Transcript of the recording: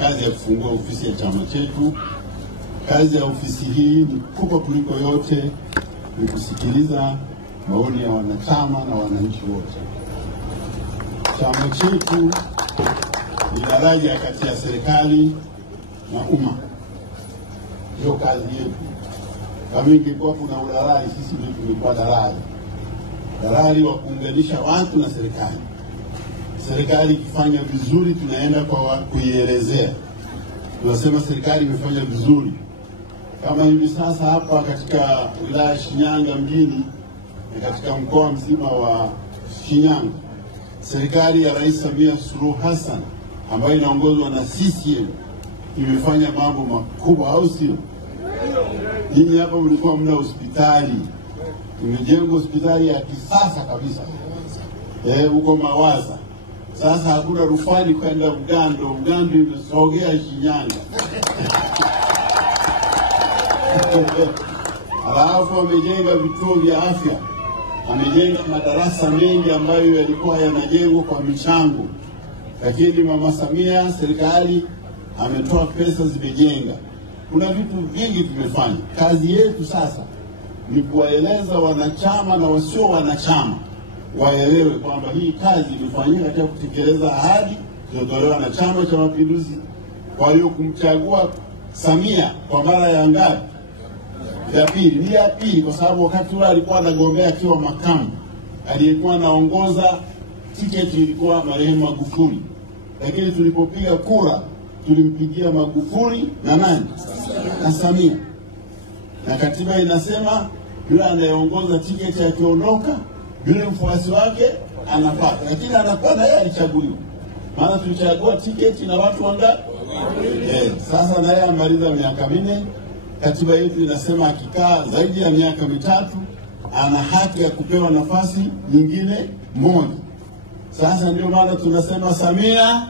Kazi ya kufungua ofisi ya chama chetu, kazi ya ofisi hii ni kubwa kuliko yote, ni kusikiliza maoni ya wanachama na wananchi wote. Chama chetu ni daraja kati ya serikali na umma. Hiyo kazi yetu. Kama ingekuwa kuna udalali, sisi ndio tulikuwa dalali. Dalali wa kuunganisha watu na serikali. Serikali ikifanya vizuri tunaenda kwa kuielezea. Tunasema serikali imefanya vizuri. Kama hivi sasa hapa katika wilaya Shinyanga mjini na katika mkoa mzima wa Shinyanga, serikali ya Rais Samia Suluhu Hassan ambayo inaongozwa na CCM imefanya mambo makubwa, au sio? Ninyi hapa mlikuwa mna hospitali. Imejengwa hospitali ya kisasa kabisa. Huko Mawaza. Sasa hakuna rufani kwenda Ugando. Ugando imesogea Shinyanga. Alafu amejenga vituo vya afya. Amejenga madarasa mengi ambayo yalikuwa yanajengwa kwa michango. Lakini Mama Samia, serikali ametoa pesa zimejenga. Kuna vitu vingi tumefanya. Kazi yetu sasa ni kuwaeleza wanachama na wasio wanachama waelewe kwamba hii kazi ilifanyika katika kutekeleza ahadi zilizotolewa na Chama cha Mapinduzi. Kwa hiyo kumchagua Samia kwa mara ya ngapi? Ya pili. Ni ya pili kwa sababu wakati ule alikuwa anagombea akiwa makamu. Aliyekuwa anaongoza tiketi ilikuwa marehemu Magufuli. Lakini tulipopiga kura tulimpigia Magufuli na nani? Na Samia. Na katiba inasema yule anayeongoza tiketi akiondoka, yule mfuasi wake anapata. Lakini anapata yeye alichaguliwa. Maana tulichagua tiketi na watu wangapi? Sasa naye amaliza miaka 4. Katiba yetu inasema akikaa zaidi ya miaka 3 ana haki ya kupewa nafasi nyingine moja. Sasa ndio maana tunasema Samia